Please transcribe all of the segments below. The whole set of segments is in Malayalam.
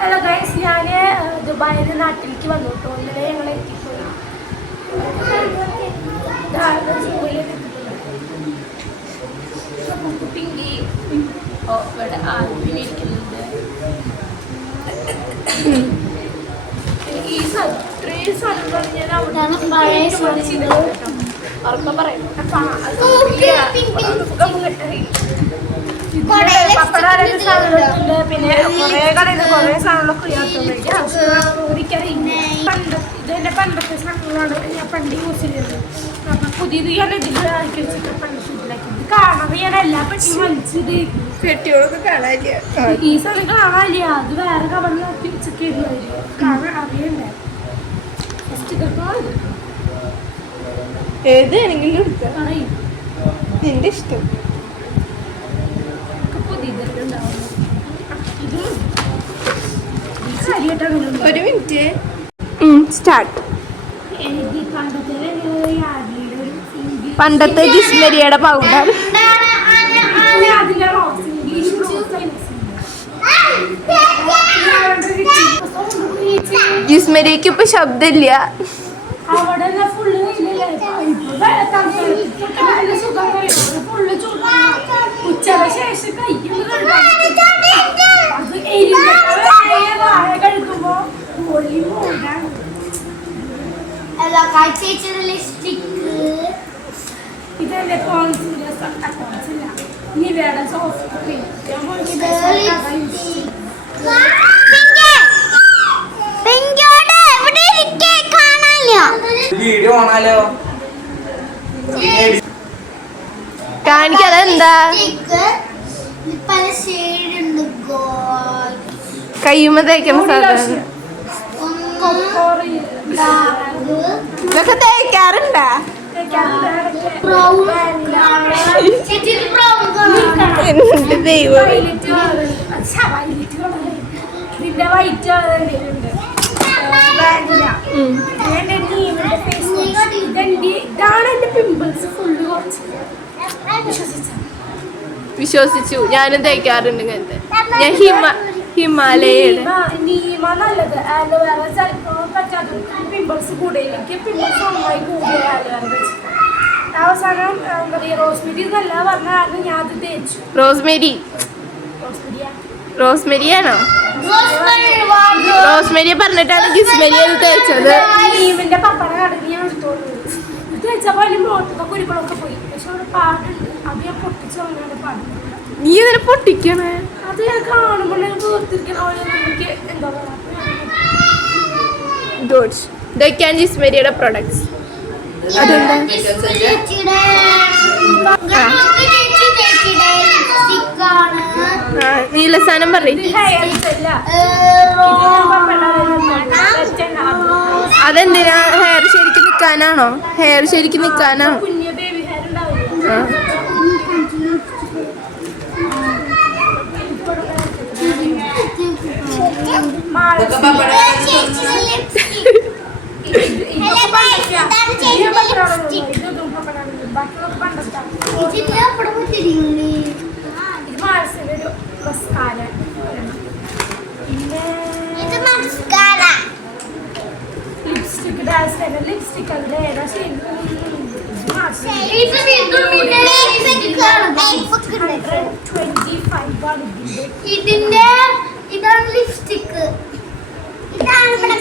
ഹലോ ഗൈസ്, ഞാൻ ദുബായിൽ നാട്ടിലേക്ക് വന്നു കേട്ടോ. ഇന്നലെ ഞങ്ങൾ എത്തിപ്പോയി. പിങ്കി ഇവിടെ ആൽപ്പിനിരിക്കുന്നുണ്ട്. ഈ ഇത്രയും സ്ഥലം പറഞ്ഞാൽ അവിടെ ഉറപ്പം പറയുന്നു. പിന്നെ കുറെ കടയിൽ കുറെ സാധനങ്ങളൊക്കെ ഇതെന്റെ പണ്ടത്തെ സാധനങ്ങളാണ് ഞാൻ പണ്ട് യൂസ് ചെയ്തത്. അപ്പൊ പുതിയത് ഞാൻ ഇതിൽ ആക്കി വെച്ചിട്ട് പണ്ട് ഷൂട്ടിലാക്കി കാണാതെ ഞാൻ എല്ലാ പെട്ടിയും വലിച്ചത് പെട്ടികളൊക്കെ കാണാനില്ല. ഈ സാധനം കാണാനില്ല. അത് വേറെ കവറിലാക്കി വെച്ചിട്ട് കാണാൻ അറിയണ്ടേ. ഫസ്റ്റ് ഏതാണെങ്കിലും പറയും നിന്റെ ഇഷ്ടം. ഒരു മിനിറ്റ് സ്റ്റാർട്ട്. പണ്ടത്തെ ജിസ്മരിയുടെ പൗഡർ. ജിസ്മരിക്ക് ഇപ്പൊ ശബ്ദമില്ല. ശേഷം ഇതെന്റെ നിവേദ സോഫ്റ്റ് വീഡിയോ ആണല്ലോ കാണിക്കതെന്താ കയ്യുമ്മ തേക്കുന്ന സാധനം ഇതൊക്കെ തേക്കാറുണ്ടാ? എന്റെ ദൈവം. ഇതാണ് എന്റെ പിമ്പിൾസ് ഫുള്ള് കുറച്ച്. വിശ്വസിച്ചു. ഞാനും തേക്കാറുണ്ട് ഇങ്ങനത്തെ. ഞാൻ ഹിമാലയയുടെ നീമ നല്ലത്. ആലോവേറ ചിലപ്പോൾ പറ്റാത്ത പിമ്പിൾസ് കൂടുതലേക്ക് പിമ്പിൾസ് നന്നായി കൂടുതൽ ആലോവേറ വെച്ചിട്ട് അവസാനം എന്താ പറയുക റോസ്മെരി എന്നല്ല പറഞ്ഞാൽ ഞാൻ അത് തേച്ചു. റോസ്മെരിയാണോ? റോസ്മെരിയെ പറഞ്ഞിട്ടാണ് ജിസ്മരി അത് തേച്ചത്. നീമിന്റെ പപ്പട കടന്ന് ഞാൻ എടുത്തോളൂ തേച്ചപ്പോൾ അതിന് മോട്ടൊക്കെ കുരുക്കളൊക്കെ പോയി. പക്ഷെ അവിടെ പാടുണ്ട്. അത് ഞാൻ പൊട്ടിച്ചു അങ്ങനെ പാടുണ്ട്. നീ ഇതിനെ പൊട്ടിക്കണേ? അത് ഞാൻ കാണുമ്പോൾ തീർത്തിരിക്കണ എനിക്ക് എന്താ പറയുക ഇതൊക്കെയാണ് ജിസ്മരിയുടെ പ്രൊഡക്ട്സ്. അതെന്താ നീലസാനം പറയും. അതെന്തിനാ? ഹെയർ ശരിക്കും നിൽക്കാനാണോ? ഹെയർ ശരിക്കും നിൽക്കാനാണോ? കുഞ്ഞ് ബേബി ഹെയർ ഉണ്ടാവില്ല. ലിപ്സ്റ്റിക് അതിലെ ഏതാ ശരി ഇതിന്റെ ഇതാണ് ലിപ്സ്റ്റിക്. ഇതാണ് പിന്നെ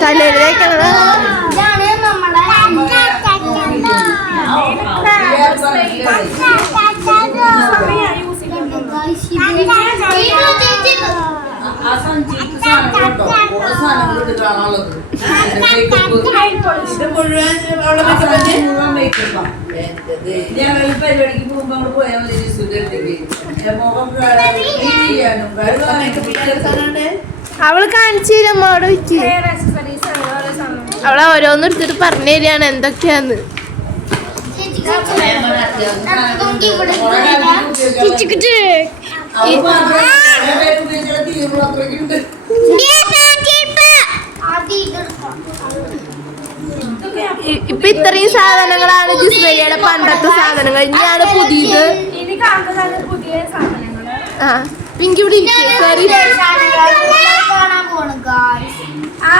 തലയിലേക്കുള്ളത് പരിപാടിക്ക് പോകുമ്പോ നമ്മള് പോയാൽ മതി അവള് കാണിച്ചു തരും അമ്മോടെ വെച്ച്. ഹെയർ ആക്സസറീസ് ആണ് ഓരോ സാധനം. അവളെ ഓരോന്ന് എടുത്തിട്ട് പറഞ്ഞു തരികയാണ് എന്തൊക്കെയാന്ന്. ഇപ്പൊ ഇത്രയും സാധനങ്ങളാണ് ജിസ്മരിയുടെ പണ്ടത്തെ സാധനങ്ങൾ. ഇനിയാണ് പുതിയത്. ഇനി കാണുന്നതാണ് പുതിയ സാധനങ്ങള്. ആ പിങ്കി ഇവിടെ കാണാൻ പോണു ഗായ്സ്. ആ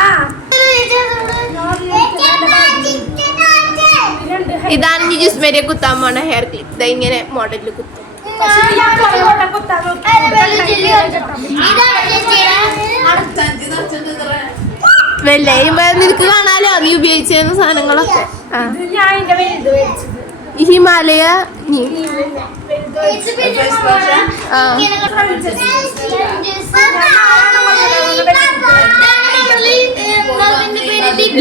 ഇതാണ് ഇനി ജിസ്മരിയെ കുത്താൻ പോണ ഹെയർ ക്ലിപ്പ്. ഇതാ ഇങ്ങനെ മോഡലിൽ കുത്തും. വെള്ളയും നിനക്ക് കാണാലോ നീ ഉപയോഗിച്ചിരുന്ന സാധനങ്ങളൊക്കെ. ആ ഞാൻ എന്റെ വലുത് മേടിച്ചത്. ഈ ഹിമാലയ നീ ആ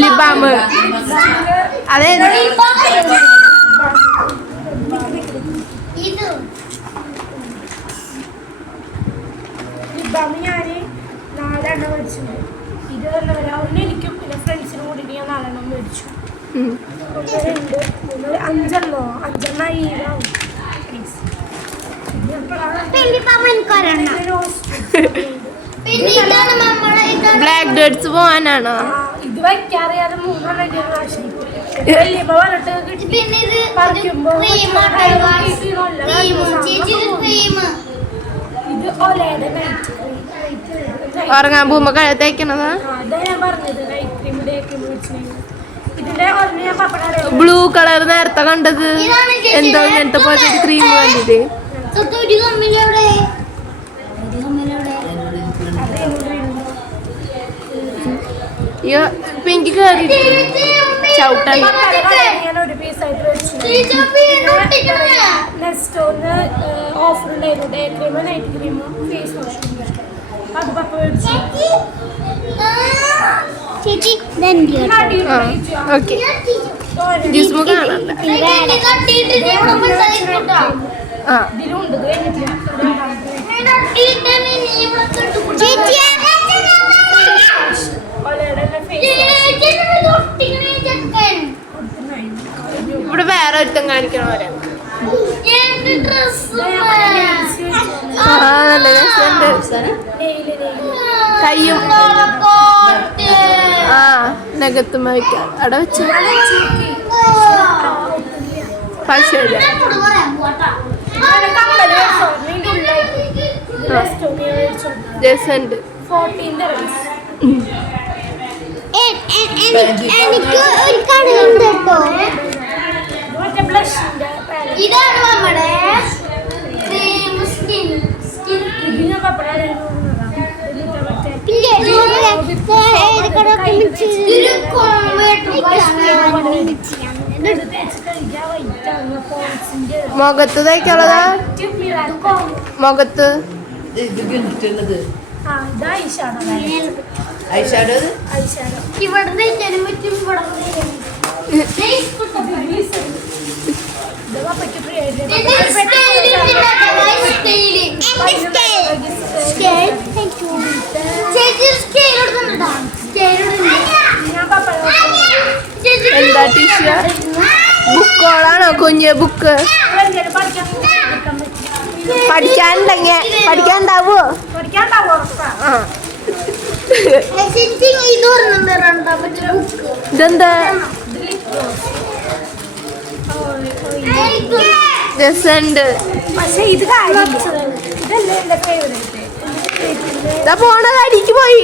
ലിബാമ് അതെ. ഇതാണ് ഞാന് 4 എണ്ണം മേടിച്ചത്. ഇത് തന്നെ ഒന്നും എനിക്കും പിന്നെ ഫ്രണ്ട്സിനും കൂടി ഞാൻ 4 എണ്ണം മേടിച്ചു. 5 ബ്ലാക്ക് ഡേർട്സ് പോവാനാണോ? ഇത് വയ്ക്കാറിയാതെ 3 എണ്ണം പറഞ്ഞിട്ട് ഇത് ഒലയുടെ നൈറ്റ് ഉറങ്ങാൻ പോകുമ്പോ തേക്കണതാ. അതാ ഞാൻ പറഞ്ഞത് നൈറ്റ് ക്രീം ഡേ ക്രീം മേടിച്ചിട്ടുണ്ടെങ്കിൽ ഇതിന്റെ ഒരെണ്ണം ഞാൻ പപ്പട ബ്ലൂ കളർ നേരത്തെ കണ്ടത് എന്തോ ഇങ്ങനത്തെ പോലത്തെ ക്രീം കണ്ടിട്ട്. അയ്യോ പിങ്കി കയറി ചവിട്ടാൻ. ഞാൻ ഒരു പീസായിട്ട് വെച്ചു. നെക്സ്റ്റ് ഒന്ന് ഓഫർ ഉണ്ടായിരുന്നു ഡേ ക്രീമും നൈറ്റ് ക്രീമും ഫേസ് വാഷും. അത് പപ്പ മേടിച്ചു. ഓക്കെ ജിസ്മു കാണണ്ട. ആ ഇതിലുണ്ട് ഇത് കഴിഞ്ഞിട്ടില്ല. ഒലയുടെ തന്നെ ഫേസ് ഇവിടെ വേറെ ഒരുത്തം കാണിക്കണവരാ. ആ നല്ല രസമുണ്ട്. കയ്യും ആ നഖത്തുമ്മ വയ്ക്കാം. അവിടെ വെച്ചു പക്ഷേ രസമുണ്ട്. 14 എനിക്ക് ഒരു കടയുണ്ട് കേട്ടോ. മറ്റേ ബ്ലഷിന്റെ ഇതാണ് നമ്മുടെ സ്കിൻ ഇതിന് പപ്പട മുഖത്ത് തയ്ക്കുള്ളതാ. മുഖത്ത് ഇവിടെ പറ്റും എന്താ ടീച്ചർ ബുക്കോളാണോ? കുഞ്ഞ് ബുക്ക് പഠിക്കാനുണ്ടെങ്കിൽ പഠിക്കാനുണ്ടാവോ? ആ ഇതെന്താ രസമുണ്ട്. പക്ഷെ ഇത് ഇതല്ലേ എന്റെ ഫേവറേറ്റ്. ഇതാ പോണത് അടിക്ക് പോയി.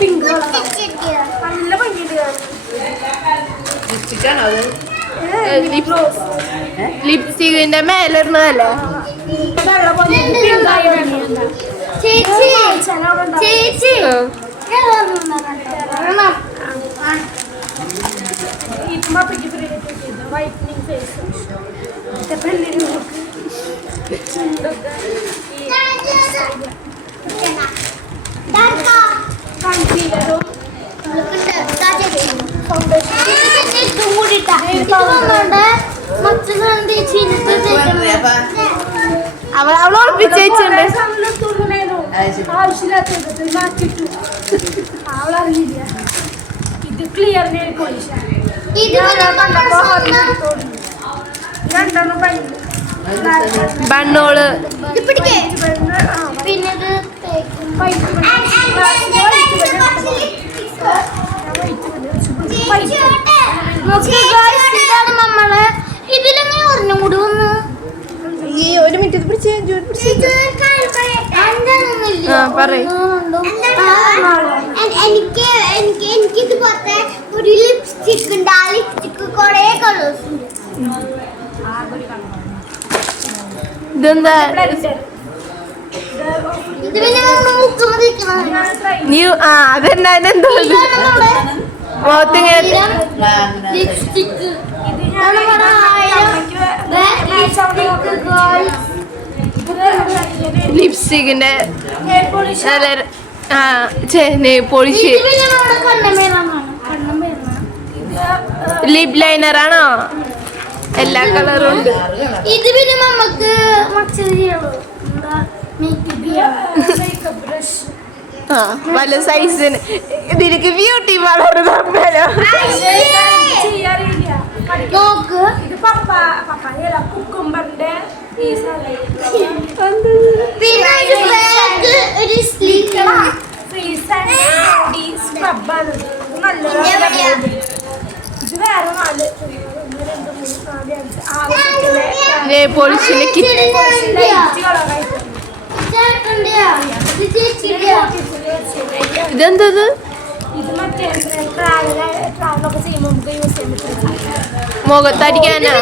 പിങ്ക് നല്ല ഭംഗിയുണ്ട്. ലിപ്സ്റ്റിക്കിന്റെ മേലിടുന്നതല്ലേ? ചേച്ചി വൈറ്റനിങ് ഫേസ് അവൾ ഉറപ്പിച്ച് വെച്ചിട്ടുണ്ട്. ആവശ്യമില്ലാത്ത മാറ്റിട്ടു അവളറിഞ്ഞില്ല. ഇത് ക്ലിയർ നെയിൽ പോളിഷാണ്. രണ്ടെണ്ണം പൈപ്പ് ബണ്ണോള് പിന്നെ നമ്മള് ഇതിലെങ്ങനെ ഒരെണ്ണം കൂടി വന്നു. ഈ ഒരു മിനിറ്റ് ഇത് പിടിച്ച് പറയ്. എനിക്ക് എനിക്ക് എനിക്കിത് പോലത്തെ ഒരു ലിപ്സ്റ്റിക് ഉണ്ട്. ആ ലിപ്സ്റ്റിക് കുറേ കളേഴ്സ് ഉണ്ട്. ഇതെന്താ ഇത് പിന്നെ മുക്ക് മതിക്കണം. നീ അതെന്താ മുഖത്തിങ്ങനെ ലിപ്സ്റ്റിക് ലിപ്സ്റ്റിക്കിന്റെ പോളിഷ് ലിപ് ലൈനർ ആണോ? എല്ലാ കളറും ഉണ്ട്. ഇത് പിന്നെ നമുക്ക് പല സൈസിന്. ഇതിലേക്ക് ബ്യൂട്ടി പാർലർ തമ്മിലോ നോക്ക്. ഇത് പപ്പായ കുക്കുംബറിന്റെ പിന്നെ ഒരു സ്ലീക്ക് സ്ക്രബാണ്. നല്ലതാണ്. ഇത് വേറെ 4 പോളിഷിന്റെ ഇതെന്തത്? ഇത് മറ്റേ ട്രാവലൊക്കെ ചെയ്യുമ്പോൾ നമുക്ക് യൂസ് ചെയ്യാൻ പറ്റും. മുഖത്തടിക്കാനാ?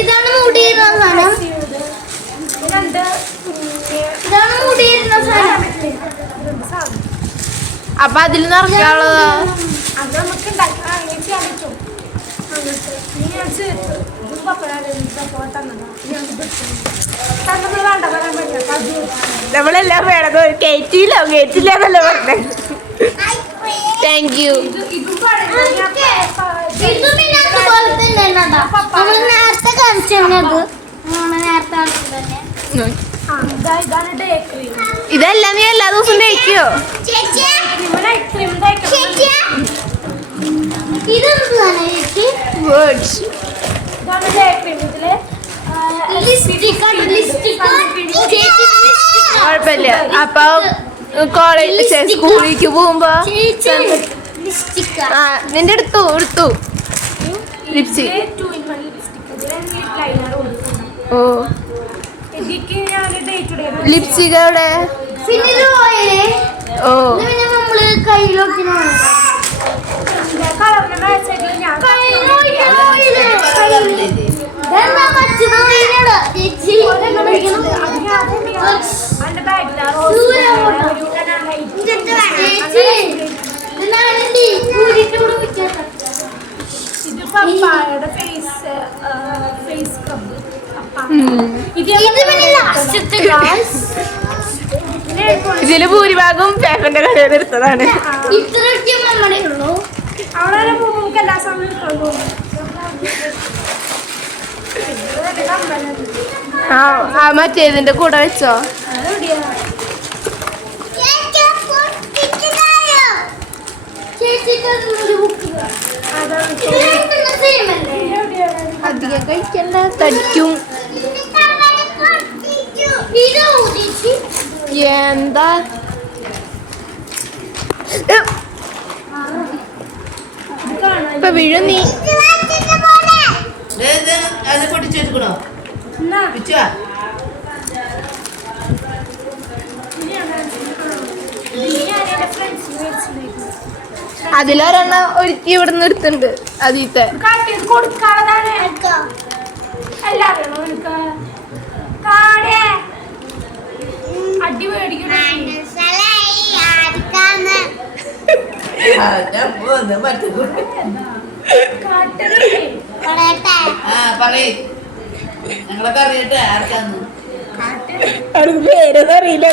ഇതാണ് മുടിയിരുന്ന സാധനം. ഇതാണ് മുടിയിരുന്ന സാധനം. അപ്പൊ അതിൽ നിറയ്ക്കാനുള്ളതാ? അത് നമുക്ക് ഉണ്ടാക്കാൻ അങ്ങനെ ചെയ്യാൻ പറ്റും. ഞാൻ ചേർത്തു തന്നപ്പോൾ വേണ്ട പറയാൻ പറ്റില്ല. നമ്മളെല്ലാം വേണം. കേറ്റില്ല എന്നല്ല പറഞ്ഞേ. Thank you. ഇതും പറയുന്നത് ഇതും പിന്നെ അതുപോലെ തന്നെ നമ്മൾ നേരത്തെ കാണിച്ചത്. നേരത്തെ കാണിച്ചത് തന്നെ. ഇതാണ് ഡേ ക്രീം. ഇതെല്ലാം നീ എല്ലാ ദിവസവും തേക്കോ? നൈറ്റ് ക്രീം തേക്കണം. ഇതെന്താണ് ചേച്ചി? വേർഡ്സ്. ഇതാണ് ഡേ ക്രീം. ഇതില് കുഴപ്പമില്ല. അപ്പൊ കോളേജ് സ്കൂളിലേക്ക് പോകുമ്പോ നിന്റെ എടുത്തു ലിപ്സ്റ്റിക്. 2-in-1 ലിപ്സ്റ്റിക് ലൈനർ കൊടുക്കുന്നു. ഓ ഇതിക്ക് ഞാൻ ഡേറ്റ് ഡേ ലിപ്സ്റ്റിക് എവിടെ? പിന്നെ ഓ പിന്നെ നമ്മള് കയ്യിലൊക്കെ കളറിന്റെ മാച്ചായിട്ട് ഞാൻ അതിന്റെ ബാഗിലാണ് ഇത് പപ്പായുടെ ഫേസ് സ്ക്രബ്. ഇതില് ഭൂരിഭാഗം പേപ്പറിന്റെ കടയിൽ എടുത്തതാണ്. അവിടെ നമുക്ക് എല്ലാ സമയം മറ്റേതിന്റെ കൂടെ വെച്ചോ? അധികം കഴിക്കണ്ട, തടിക്കും. എന്താ ഇപ്പൊ വീഴും നീ. അത് പൊട്ടിച്ചെടുക്കണോ? അതിലൊരെണ്ണം ഒരുക്കി ഇവിടെ നിർത്തുന്നുണ്ട്. അതീത്തെ കൊടുക്കാതാണ് എല്ലാവരും എനിക്ക് അടി മേടിക്കണം. ഞങ്ങളൊക്കെ അറിയട്ടെ ആർക്കാന്ന് അവർക്ക് പേരൊന്നും അറിയില്ല.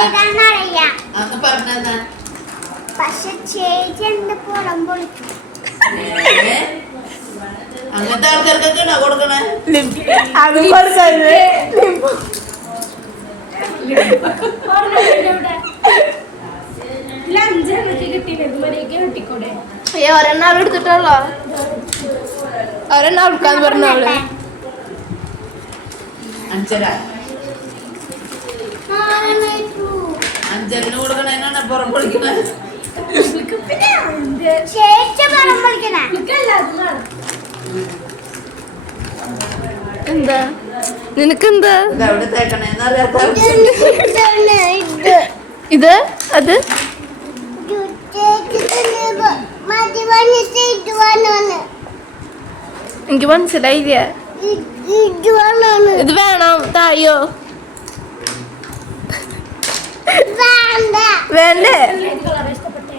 ഏതാണെന്നറിയാം. അന്ന് പറഞ്ഞെന്നാ പക്ഷെ ചേച്ചി എന്റെ പുറം പൊളിക്കും. അങ്ങനത്തെ ആൾക്കാർക്കൊക്കെയാണോ കൊടുക്കണേ? അത് കൊടുക്കരുത്. അഞ്ചെണ്ണക്ക് കിട്ടിയില്ല മര്യാദക്ക് കിട്ടിക്കൂടെ ഒരെണ്ണം അവൾ എടുത്തിട്ടുള്ളോ? ഒരെണ്ണം അവൾക്കാന്ന് പറഞ്ഞവള്. അഞ്ചര നാളെ ടു. അഞ്ചരന് കൊടുക്കണേനാണ് പുറം പൊളിക്കണേ. ഇവൾക്ക് പിന്നെ ചേച്ചി പുറം പൊളിക്കണേ. എന്താ നിനക്കെന്താ ഇത് എവിടെ തേക്കണേന്ന് അറിയാത്ത ഇതാണ് ഇത്. ഇത്? അത് മതി വന്നിട്ട് ഇത് വന്നാണ്. എനിക്ക് മനസ്സിലായില്ല. ഇത് വന്നാണ്. ഇത് വേണം തായോ? വേണ്ട. വേണ്ടേ? കളർ ഇഷ്ടപ്പെട്ടേ